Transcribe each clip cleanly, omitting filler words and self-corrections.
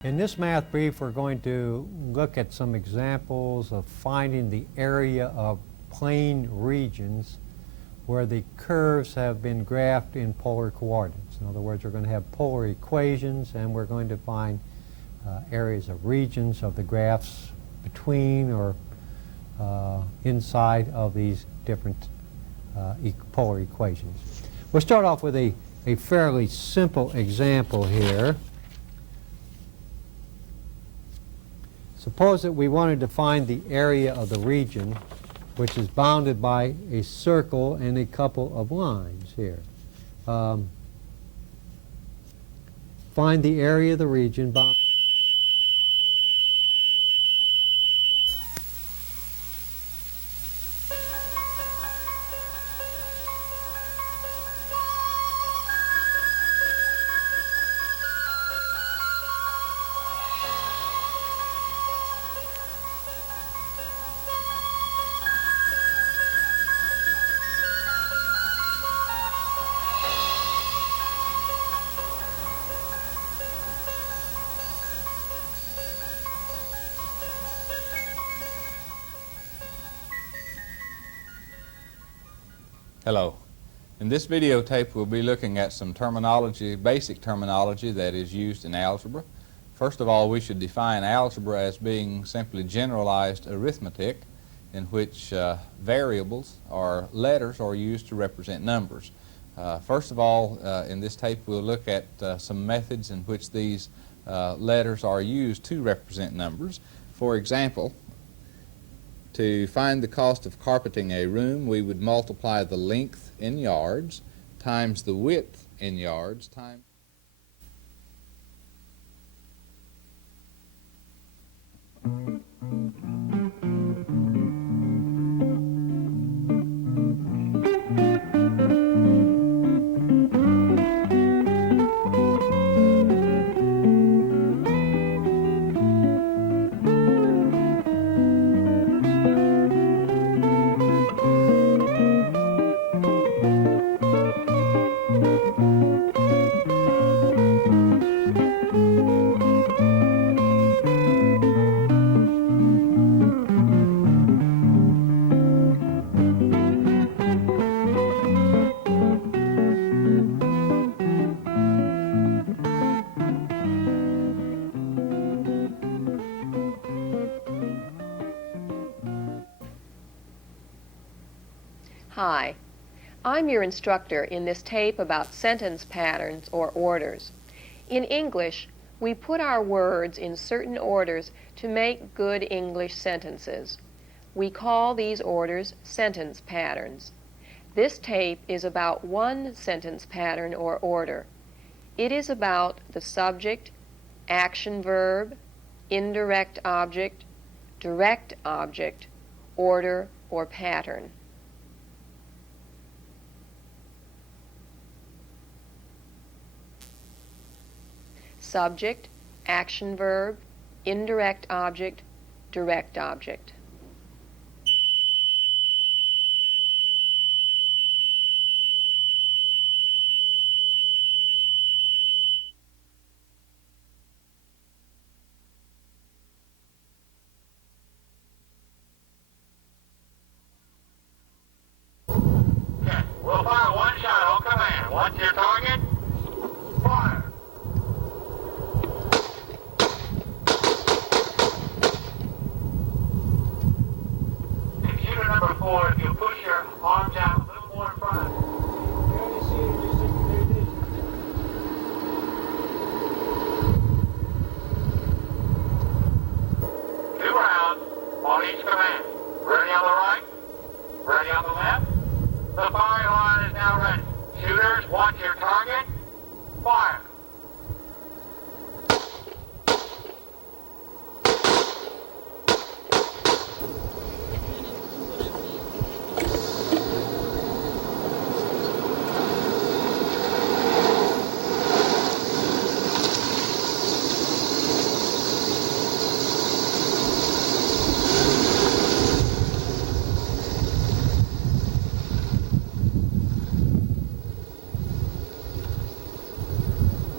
In this math brief, we're going to look at some examples of finding the area of plane regions where the curves have been graphed in polar coordinates. In other words, we're going to have polar equations, and we're going to find areas of regions of the graphs between or inside of these different polar equations. We'll start off with a fairly simple example here. Suppose that we wanted to find the area of the region which is bounded by a circle and a couple of lines here. Find the area of the region bounded. Hello. In this videotape we'll be looking at some terminology, basic terminology that is used in algebra. First of all, we should define algebra as being simply generalized arithmetic in which variables or letters are used to represent numbers. First of all, in this tape we'll look at some methods in which these letters are used to represent numbers. For example, to find the cost of carpeting a room, we would multiply the length in yards times the width in yards times Hi, I'm your instructor in this tape about sentence patterns or orders. In English, we put our words in certain orders to make good English sentences. We call these orders sentence patterns. This tape is about one sentence pattern or order. It is about the subject, action verb, indirect object, direct object, order, or pattern. Subject, action verb, indirect object, direct object. Okay, we'll fire one shot on command. What's your target? Fire. Shooter number 4, if you push your arms out a little more in front. Two rounds on each command. Ready on the right, ready on the left. The firing line is now ready. Shooters, watch your target. Fire.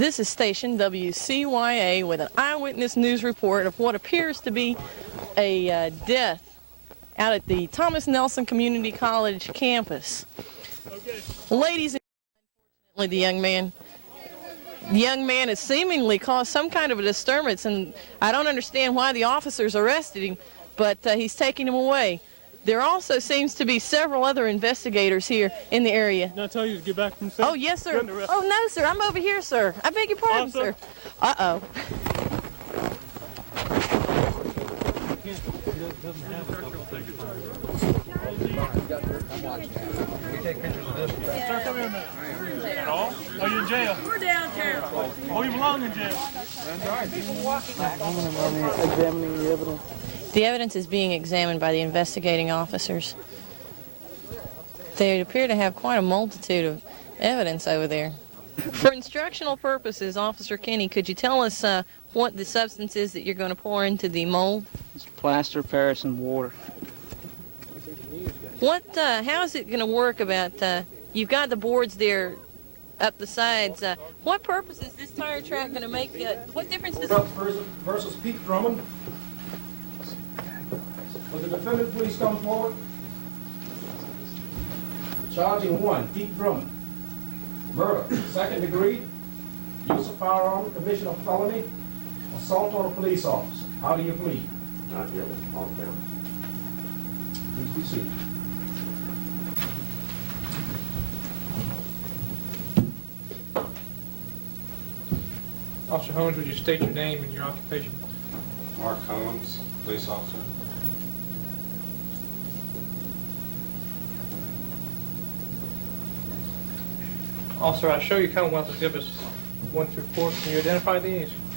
This is station WCYA with an eyewitness news report of what appears to be a death out at the Thomas Nelson Community College campus. Ladies and gentlemen, the young man has seemingly caused some kind of a disturbance, and I don't understand why the officers arrested him, but he's taking him away. There also seems to be several other investigators here in the area. Did I tell you to get back from scene? Oh, yes, sir. Oh, no, sir. I'm over here, sir. I beg your pardon, sir. Uh-oh. Sir, come here a minute. At all? Are you in jail? We're downtown. Oh, you belong in jail. Examining the evidence. The evidence is being examined by the investigating officers. They appear to have quite a multitude of evidence over there. For instructional purposes, Officer Kenny, could you tell us what the substance is that you're going to pour into the mold? It's plaster, Paris, and water. How is it going to work about, you've got the boards there up the sides. What purpose is this tire track going to make? What difference does it... Versus Pete Drummond. Will the defendant please come forward? Charging 1, Pete Drummond. Murder, 2nd degree, use of firearm, commission of felony, assault on a police officer. How do you plead? Not guilty, all count. Please be seated. Officer Holmes, would you state your name and your occupation? Mark Holmes, police officer. Officer, I show you Commonwealth Exhibits 1 through 4. Can you identify these?